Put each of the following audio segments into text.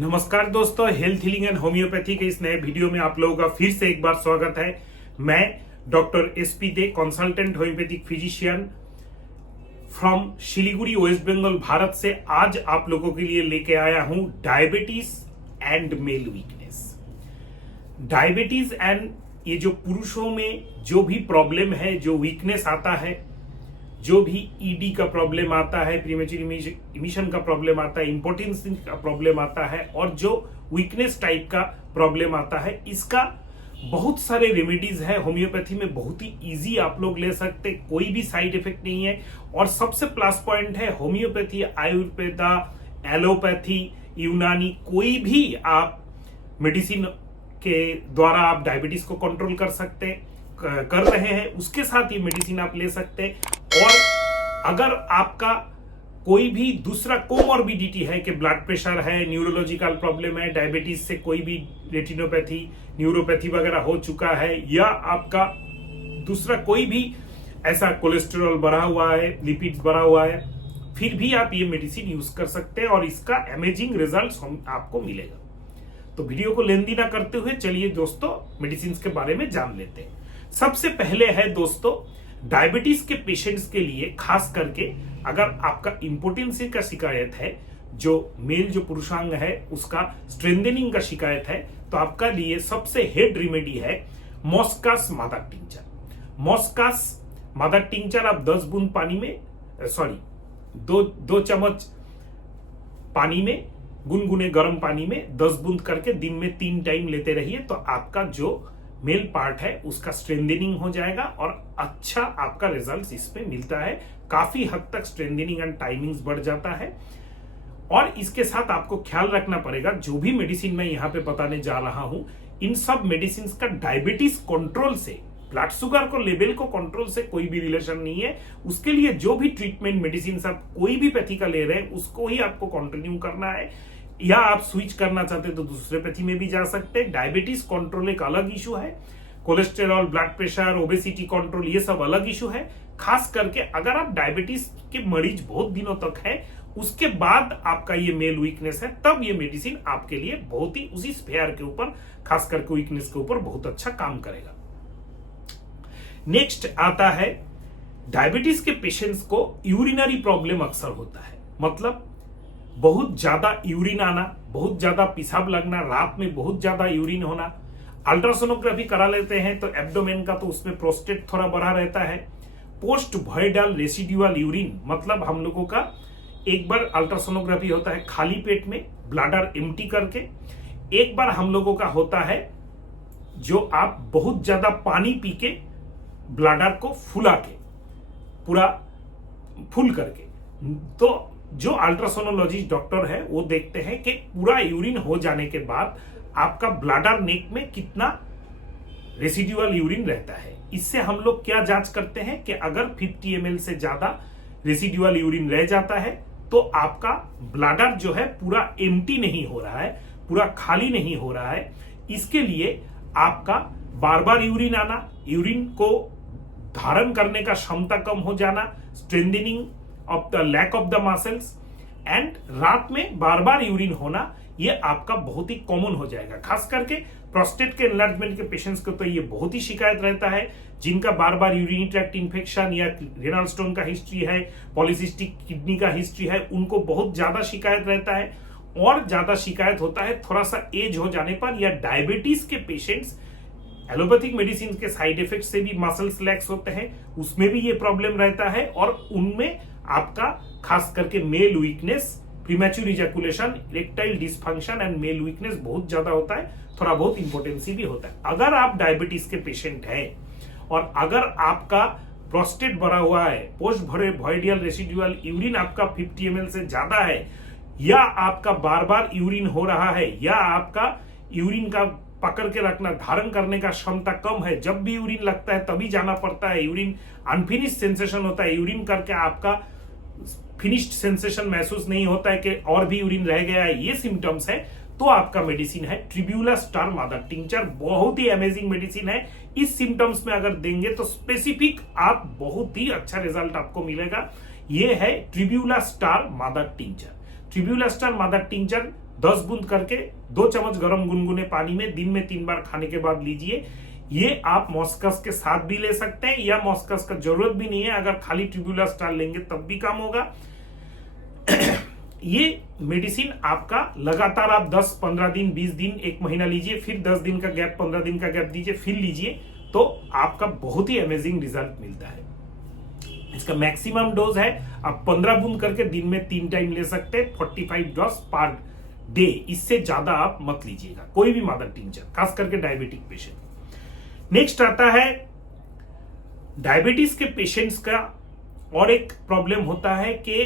नमस्कार दोस्तों, health healing and homeopathy के इस नए वीडियो में आप लोगों का फिर से एक बार स्वागत है। मैं doctor SP De, consultant homoeopathic physician from Siliguri, West Bengal, Bharat से आज आप लोगों के लिए लेके आया हूं diabetes and male weakness. Diabetes and ये जो पुरुषों में जो भी प्रॉब्लम है, जो वीकनेस आता है, जो भी ईडी का प्रॉब्लम आता है, प्रीमेच्योर इमिशन का प्रॉब्लम आता है, इंपोर्टेंस का प्रॉब्लम आता है और जो वीकनेस टाइप का प्रॉब्लम आता है, इसका बहुत सारे रेमेडीज है होम्योपैथी में। बहुत ही इजी आप लोग ले सकते, कोई भी साइड इफेक्ट नहीं है। और सबसे प्लस पॉइंट है होम्योपैथी, आयुर्वेदा, एलोपैथी, यूनानी, कोई भी आप मेडिसिन के द्वारा आप डायबिटीज को कंट्रोल कर रहे हैं, उसके साथ ये मेडिसिन आप ले सकते हैं। और अगर आपका कोई भी दूसरा कोमॉर्बिडिटी है कि ब्लड प्रेशर है, न्यूरोलॉजिकल प्रॉब्लम है, डायबिटीज से कोई भी रेटिनोपैथी, न्यूरोपैथी वगैरह हो चुका है, या आपका दूसरा कोई भी ऐसा कोलेस्ट्रॉल बढ़ा हुआ है, लिपिड्स बढ़ा हुआ है, फिर भी आप ये मेडिसिन यूज कर सकते हैं और इसका अमेजिंग रिजल्ट्स आपको मिलेगा। तो वीडियो को लेंदी ना करते हुए चलिए दोस्तों मेडिसिन के बारे में जान लेते हैं। सबसे पहले है दोस्तों, डायबिटीज के पेशेंट्स के लिए खास करके अगर आपका इंपोर्टेंसी का शिकायत है, जो मेल जो पुरुषांग है उसका स्ट्रेंथनिंग का शिकायत है, तो आपका लिए सबसे हेड रेमेडी है मॉस्कास मादा टिंचर। मॉस्कास मादा टिंचर आप 10 बूंद पानी में, दो चम्मच पानी में, गुनगुने गर्म पानी में 10 बूंद करके दिन में 3 टाइम लेते रहिए, तो आपका जो मेल पार्ट है उसका स्ट्रेंथनिंग हो जाएगा और अच्छा आपका रिजल्ट इसमें मिलता है। काफी हद तक स्ट्रेंथनिंग एंड टाइमिंग्स बढ़ जाता है। और इसके साथ आपको ख्याल रखना पड़ेगा, जो भी मेडिसिन मैं यहाँ पे बताने जा रहा हूं, इन सब मेडिसिन का डायबिटीज कंट्रोल से, ब्लड शुगर को लेवल को कंट्रोल से कोई भी रिलेशन नहीं है। उसके लिए जो भी ट्रीटमेंट मेडिसिन आप कोई भी पैथी का ले रहे हैं उसको ही आपको कंटिन्यू करना है, या आप स्विच करना चाहते हैं तो दूसरे पैथी में भी जा सकते हैं। डायबिटीज कंट्रोल एक अलग इशू है, cholesterol, blood pressure, obesity control ये सब अलग इशू है। खास करके अगर आप डायबिटीज के मरीज बहुत दिनों तक है, उसके बाद आपका ये मेल वीकनेस है, तब ये मेडिसिन आपके लिए बहुत ही उसी स्फेयर के ऊपर, खास करके वीकनेस के ऊपर बहुत अच्छा काम करेगा। नेक्स्ट आता है, डायबिटीज के पेशेंट्स को यूरिनरी प्रॉब्लम अक्सर होता है, मतलब बहुत ज्यादा यूरिन आना, बहुत ज्यादा पेशाब लगना, रात में बहुत ज्यादा यूरिन होना। अल्ट्रासोनोग्राफी करा लेते हैं तो एब्डोमेन का, तो उसमें प्रोस्टेट थोड़ा बढ़ा रहता है। पोस्ट वॉइडल रेसिडुअल यूरिन, मतलब हम लोगों का एक बार अल्ट्रासोनोग्राफी होता है खाली पेट में, ब्लैडर एम्प्टी करके। एक बार हम लोगों का होता है जो आप बहुत ज्यादा पानी पी के ब्लैडर को फुला के, पूरा फुल करके। तो जो अल्ट्रासोनोलॉजिस्ट डॉक्टर है वो देखते हैं कि पूरा यूरिन हो जाने के बाद आपका ब्लैडर नेक में कितना रेसिडुअल यूरिन रहता है। इससे हम लोग क्या जांच करते हैं कि अगर 50 ml से ज्यादा रेसिडुअल यूरिन रह जाता है तो आपका ब्लैडर जो है पूरा एम्प्टी नहीं हो रहा है, पूरा खाली नहीं हो रहा है। इसके लिए आपका बार बार यूरिन आना, यूरिन को धारण करने का क्षमता कम हो जाना, strengthening of the lack of the muscles, and रात में बार बार यूरिन होना, ये आपका बहुत ही कॉमन हो जाएगा। खास करके प्रोस्टेट के एनलार्जमेंट के पेशेंट्स को तो ये बहुत ही शिकायत रहता है, जिनका बार बार यूरिनरी ट्रैक्ट इंफेक्शन या रेनल स्टोन का हिस्ट्री है, पॉलीसिस्टिक किडनी का हिस्ट्री है, उनको बहुत ज्यादा शिकायत रहता है। और ज्यादा शिकायत होता है थोड़ा सा एज हो जाने पर, या डायबिटीज के पेशेंट्स एलोपैथिक मेडिसिन के साइड इफेक्ट से भी मसल्स लैक्स होते हैं, उसमें भी ये प्रॉब्लम रहता है। और उनमें आपका खास करके male weakness, premature ejaculation, erectile dysfunction and male weakness बहुत ज्यादा होता है, थोड़ा बहुत इंपोर्टेंसी भी होता है। अगर आप डायबिटीज के पेशेंट हैं और अगर आपका प्रोस्टेट भरा हुआ है, पोस्ट वॉइडल रेसिडुअल यूरिन आपका 50 ml से ज्यादा है, या आपका बार बार यूरिन हो रहा है, या आपका यूरिन का पकड़ के रखना, धारण करने का क्षमता कम है, जब भी यूरिन लगता है तभी जाना पड़ता है, यूरिन अनफिनिश्ड सेंसेशन होता है, यूरिन करके आपका फिनिश्ड सेंसेशन महसूस नहीं होता है कि और भी यूरिन रह गया है, ये सिम्टम्स है, तो आपका मेडिसिन है ट्रिब्यूला स्टार मादा टिंचर। बहुत ही अमेजिंग मेडिसिन है। इस सिम्टम्स में अगर देंगे तो स्पेसिफिक आप बहुत ही अच्छा रिजल्ट आपको मिलेगा। ये है ट्रिब्यूला स्टार मादा टिंचर। ट्रिब्यूला स्टार मादा टिंचर 10 बूंद करके 2 चम्मच गर्म गुनगुने पानी में दिन में 3 बार खाने के बाद लीजिए। ये आप मॉस्कस के साथ भी ले सकते हैं या मॉस्कस का जरूरत भी नहीं है, अगर खाली ट्यूबुलर स्टार लेंगे तब भी काम होगा। ये मेडिसिन आपका लगातार आप 10, 15 दिन, 20 दिन, 1 महीना लीजिए, फिर 10 दिन का गैप, 15 दिन का गैप दीजिए, फिर लीजिए, तो आपका बहुत ही अमेजिंग रिजल्ट मिलता है। इसका मैक्सिमम डोज है आप 15 बूंद करके दिन में 3 टाइम ले सकते हैं, 45 ड्रॉप्स पर डे। इससे ज्यादा आप मत लीजिएगा कोई भी मदर टिंचर, खास करके डायबिटिक पेशेंट। नेक्स्ट आता है डायबिटीज के पेशेंट्स का और एक प्रॉब्लम होता है कि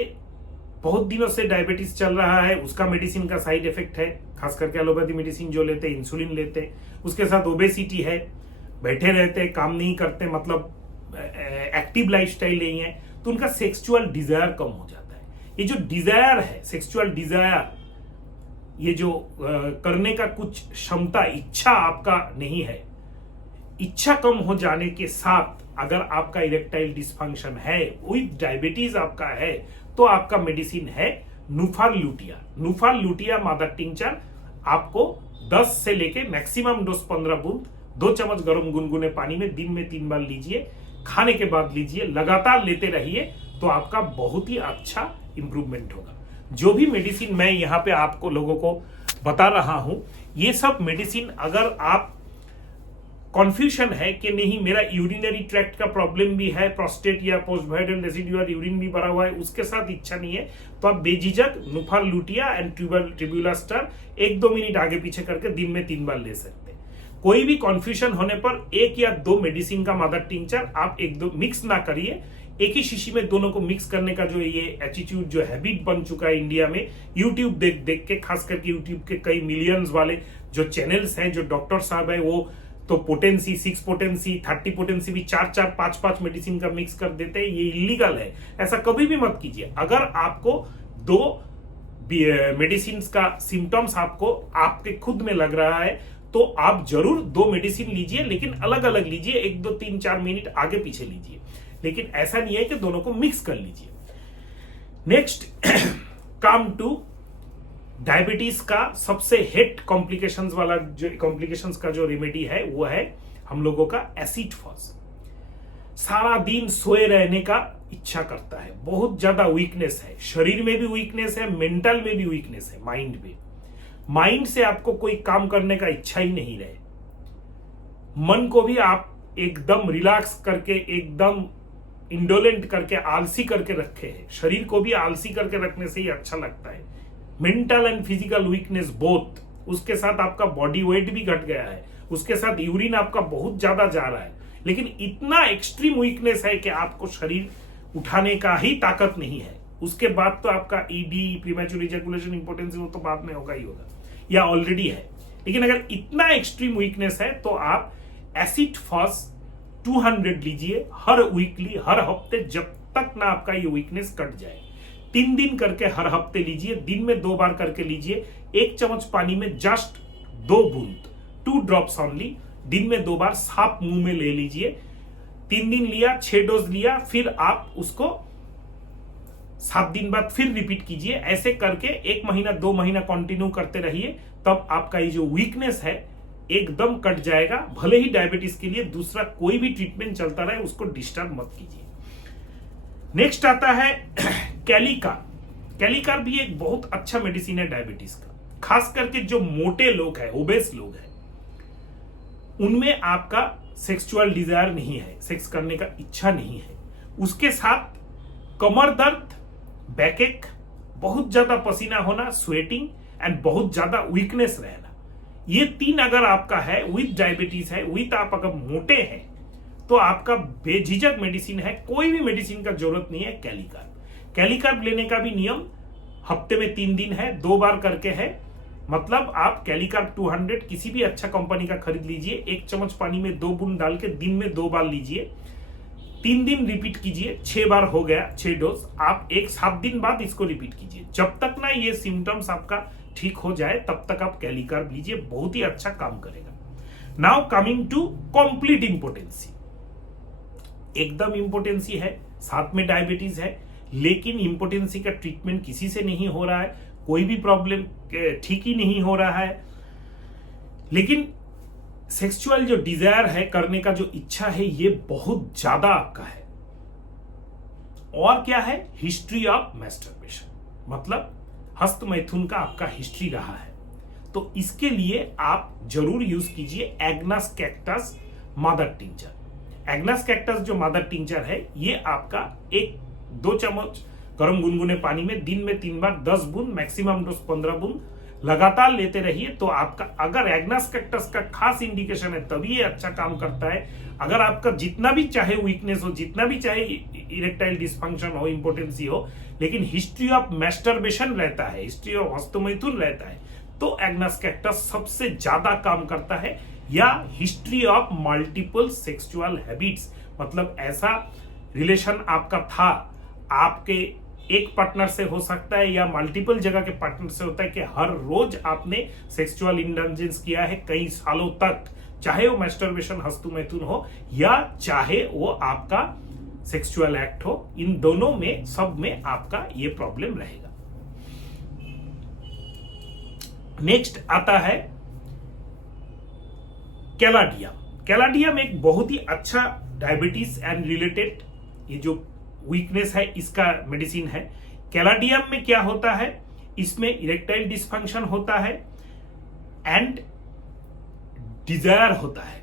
बहुत दिनों से डायबिटीज चल रहा है, उसका मेडिसिन का साइड इफेक्ट है, खास करके एलोपैथी मेडिसिन जो लेते हैं, इंसुलिन लेते हैं, उसके साथ ओबेसिटी है, बैठे रहते हैं, काम नहीं करते, मतलब एक्टिव लाइफस्टाइल नहीं है, तो उनका सेक्सुअल डिजायर कम हो जाता है। ये जो डिजायर है, सेक्सुअल डिजायर, ये जो करने का कुछ क्षमता, इच्छा आपका नहीं है, इच्छा कम हो जाने के साथ अगर आपका इरेक्टाइल डिसफंक्शन है, विद डायबिटीज आपका है, तो आपका मेडिसिन है नुफालूटिया। नुफालूटिया मादर टिंचर आपको 10 से लेके मैक्सिमम डोज 15 बूंद 2 चम्मच गर्म गुनगुने पानी में दिन में 3 बार लीजिए, खाने के बाद लीजिए, लगातार लेते रहिए, तो आपका बहुत ही अच्छा इंप्रूवमेंट होगा। जो भी मेडिसिन मैं यहाँ पे आपको लोगों को बता रहा हूं, ये सब मेडिसिन अगर आप कॉन्फ्यूजन है कि नहीं मेरा यूरिनरी ट्रैक्ट का प्रॉब्लम भी है, प्रोस्टेट या पोस्टवाइरल रेसिडुअल यूरिन भी भरा हुआ है, उसके साथ इच्छा नहीं है, तो आप बेझिझक नुफालूटिया एंड ट्यूबुलर स्टार 1-2 मिनट आगे पीछे करके दिन में 3 बार ले सकते हैं। कोई भी कॉन्फ्यूजन होने पर 1 या 2 मेडिसिन का मदर टिंचर आप 1-2 मिक्स ना करिए, एक ही शीशी में दोनों को मिक्स करने का जो ये एटीट्यूड, जो हैबिट बन चुका है इंडिया में, यूट्यूब देख देख के, खास करके यूट्यूब के कई मिलियंस वाले जो चैनल्स हैं, जो डॉक्टर साहब है, वो तो पोटेंसी 6 पोटेंसी 30 पोटेंसी भी 4-4, 5-5 मेडिसिन का मिक्स कर देते हैं। ये इलीगल है, ऐसा कभी भी मत कीजिए। अगर आपको 2 मेडिसिन का सिम्टम्स आपको आपके खुद में लग रहा है, तो आप जरूर 2 मेडिसिन लीजिए, लेकिन अलग अलग लीजिए, 1, 2, 3, 4 मिनट आगे पीछे लीजिए, लेकिन ऐसा नहीं है कि दोनों को मिक्स कर लीजिए। नेक्स्ट कम टू डायबिटीज का सबसे हेट कॉम्प्लिकेशंस वाला, जो कॉम्प्लिकेशंस का जो रेमेडी है वो है हम लोगों का एसिड फॉस। सारा दिन सोए रहने का इच्छा करता है, बहुत ज्यादा वीकनेस है, शरीर में भी वीकनेस है, मेंटल में भी वीकनेस है, माइंड में, माइंड से आपको कोई काम करने का इच्छा ही नहीं रहे, मन को भी आप एकदम रिलैक्स करके, एकदम इंडोलेंट करके, आलसी करके रखे हैं, शरीर को भी आलसी करके रखने से ही अच्छा लगता है। Mental and physical weakness both, उसके साथ आपका बॉडी वेट भी घट गया है, उसके साथ यूरिन आपका बहुत ज्यादा जा रहा है, लेकिन इतना एक्सट्रीम वीकनेस है कि आपको शरीर उठाने का ही ताकत नहीं है। उसके बाद तो आपका ईडी, प्रीमैच्योर इजैकुलेशन, इंपोर्टेंस, वो तो बाद में होगा ही होगा या ऑलरेडी है, लेकिन अगर इतना एक्सट्रीम वीकनेस है तो आप एसिड फॉस 200 लीजिए हर वीकली, हर हफ्ते, जब तक ना आपका ये वीकनेस कट जाए। 3 दिन करके हर हफ्ते लीजिए, दिन में 2 बार करके लीजिए, 1 चम्मच पानी में जस्ट 2 बूंद, 2 ड्रॉप्स ओनली, दिन में 2 बार साफ मुंह में ले लीजिए। 3 दिन लिया, 6 डोज लिया, फिर आप उसको 7 दिन बाद फिर रिपीट कीजिए। ऐसे करके 1 महीना 2 महीना कंटिन्यू करते रहिए, तब आपका ये जो वीकनेस है एकदम कट जाएगा। भले ही डायबिटीज के लिए दूसरा कोई भी ट्रीटमेंट चलता रहे, उसको डिस्टर्ब मत कीजिए। नेक्स्ट आता है कैलिकार। कैलिकार भी एक बहुत अच्छा मेडिसिन है डायबिटीज का, खास करके जो मोटे लोग हैं, ओबेस लोग हैं, उनमें आपका सेक्सुअल डिजायर नहीं है, सेक्स करने का इच्छा नहीं है, उसके साथ कमर दर्द, बैकएक, बहुत ज्यादा पसीना होना, स्वेटिंग एंड बहुत ज्यादा वीकनेस रहना, ये 3 अगर आपका है, विद डायबिटीज है, विद आप अगर मोटे हैं, तो आपका बेझिझक मेडिसिन है, कोई भी मेडिसिन का जरूरत नहीं है कैलिकार। कैलिकार लेने का भी नियम हफ्ते में 3 दिन है, 2 बार करके है, मतलब आप कैलिकार 200 किसी भी अच्छा कंपनी का खरीद लीजिए, 1 चम्मच पानी में 2 बूंद डाल के दिन में 2 बार लीजिए, 3 दिन रिपीट कीजिए, 6 बार हो गया, 6 डोज, आप 7 दिन बाद इसको रिपीट कीजिए। जब तक ना ये सिम्टम्स आपका ठीक हो जाए तब तक आप कैलिकार लीजिए, बहुत ही अच्छा काम करेगा। Now coming to complete importancy. एकदम इंपोर्टेंसी है, साथ में डायबिटीज है, लेकिन इंपोर्टेंसी का ट्रीटमेंट किसी से नहीं हो रहा है, कोई भी प्रॉब्लम ठीक ही नहीं हो रहा है। लेकिन सेक्सुअल जो डिजायर है, करने का जो इच्छा है, ये बहुत ज्यादा आपका है। और क्या है? हिस्ट्री ऑफ मैस्टरबेशन, मतलब हस्त मैथुन का आपका हिस्ट्री रहा है। तो इसके लिए आप जरूर यूज कीजिए agnus cactus mother tincture. Agnus cactus जो मदर टिंचर है, ये आपका 1-2 चम्मच गर्म गुनगुने पानी में दिन में 3 बार 10 बूंद, मैक्सिमम डोज 15 बूंद लगातार लेते रहिए। तो आपका अगर एग्नस कैक्टस का खास इंडिकेशन है तभी ये अच्छा काम करता है। अगर आपका जितना भी चाहे वीकनेस हो, जितना भी चाहे इरेक्टाइल डिस्फंक्शन हो, इंपोर्टेंसी हो, लेकिन हिस्ट्री ऑफ मैस्टरबेशन रहता है, हिस्ट्री ऑफ हस्तमैथुन रहता है, तो एग्नस कैक्टस सबसे ज्यादा काम करता है। या history of multiple sexual habits, मतलब ऐसा रिलेशन आपका था, आपके एक पार्टनर से हो सकता है या मल्टीपल जगह के पार्टनर से होता है कि हर रोज आपने सेक्सुअल इंडल्जेंस किया है कई सालों तक, चाहे वो मैस्टरबेशन हस्तमैथुन हो या चाहे वो आपका सेक्सुअल एक्ट हो, इन दोनों में सब में आपका ये प्रॉब्लम रहेगा। नेक्स्ट आता है कैलाडियम। कैलाडियम एक बहुत ही अच्छा डायबिटीज एंड रिलेटेड ये जो वीकनेस है इसका मेडिसिन है। कैलाडियम में क्या होता है? इसमें इरेक्टाइल डिस्फंक्शन होता है एंड डिजायर होता है।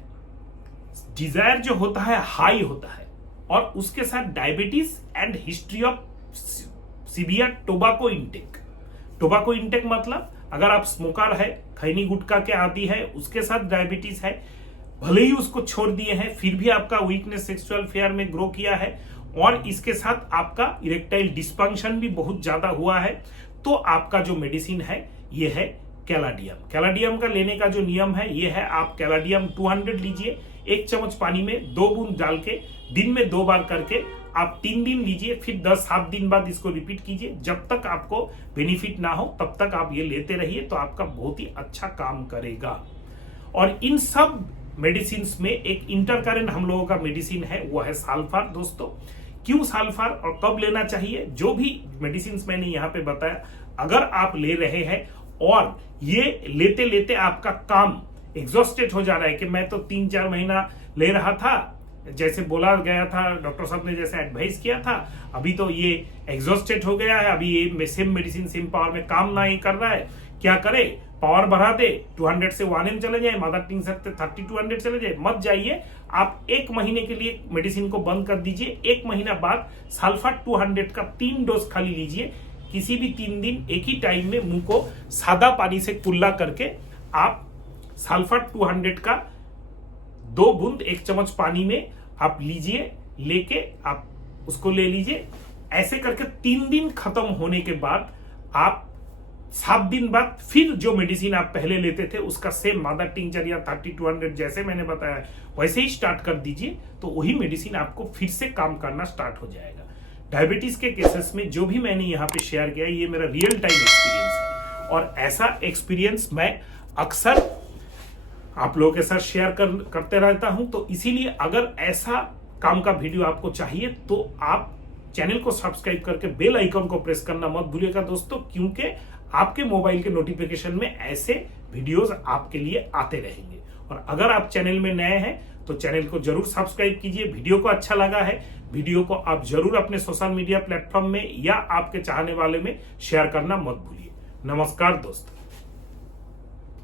डिजायर जो होता है हाई होता है, और उसके साथ diabetes and history of severe tobacco intake. Tobacco intake मतलब अगर आप स्मोकर है, खैनी गुटखा के आदी है, उसके साथ डायबिटीज है, भले ही उसको छोड़ दिए हैं फिर भी आपका वीकनेस सेक्सुअल फेयर में ग्रो किया है, और इसके साथ आपका इरेक्टाइल डिस्फंक्शन भी बहुत ज्यादा हुआ है, तो आपका जो मेडिसिन है ये है कैलाडियम। कैलाडियम का लेने का जो नियम है ये है, आप कैलाडियम 200 लीजिए, 1 चम्मच पानी में 2 बूंद डाल के दिन में 2 बार करके आप 3 दिन लीजिए, फिर 10-7 दिन बाद इसको रिपीट कीजिए। जब तक आपको बेनिफिट ना हो तब तक आप ये लेते रहिए, तो आपका बहुत ही अच्छा काम करेगा। और इन सब मेडिसिन में एक इंटरकरेंट हम लोगों का मेडिसिन है, वो है सल्फर। दोस्तों, क्यों सल्फर और कब लेना चाहिए? जो भी मेडिसिन मैंने यहाँ पे बताया, अगर आप ले रहे हैं और ये लेते लेते आपका काम एग्जॉस्टेड हो जा रहा है कि मैं तो 3-4 महीना ले रहा था, जैसे बोला गया था, डॉक्टर साहब ने जैसे एडवाइस किया था, अभी तो ये एग्जॉस्टेड हो गया है, अभी ये सेम मेडिसिन सेम पावर में काम नहीं कर रहा है, क्या करे? पावर बढ़ा दे, 200 से 1M चले जाए, मदर टिंचर से 30-200 चले जाए। मत जाइए, आप 1 महीने के लिए मेडिसिन को बंद कर दीजिए। 1 महीना बाद सल्फर 200 का 3 डोज खाली लीजिए। किसी भी 3 दिन एक ही टाइम में मुंह को सादा पानी से कुल्ला करके आप सल्फर 200 का 2 बूंद 1 चम्मच पानी में आप लीजिए, लेके आप उसको ले लीजिए। ऐसे करके 3 दिन खत्म होने के बाद आप 7 दिन बाद फिर जो मेडिसिन आप पहले लेते थे उसका सेम मदर टिंचर या 30-200 जैसे मैंने बताया वैसे ही स्टार्ट कर दीजिए, तो वही मेडिसिन आपको फिर से काम करना स्टार्ट हो जाएगा। डायबिटीज के केसेस में जो भी मैंने यहाँ पे शेयर किया ये मेरा रियल टाइम एक्सपीरियंस है, और ऐसा एक्सपीरियंस मैं अक्सर आप लोगों के साथ शेयर करते रहता हूं। तो इसीलिए अगर ऐसा काम का वीडियो आपको चाहिए तो आप चैनल को सब्सक्राइब करके बेल आइकन को प्रेस करना मत भूलिएगा दोस्तों, क्योंकि आपके मोबाइल के नोटिफिकेशन में ऐसे वीडियोस आपके लिए आते रहेंगे। और अगर आप चैनल में नए हैं तो चैनल को जरूर सब्सक्राइब कीजिए। वीडियो को अच्छा लगा है, वीडियो को आप जरूर अपने सोशल मीडिया प्लेटफॉर्म में या आपके चाहने वाले में शेयर करना मत भूलिए। नमस्कार दोस्तों।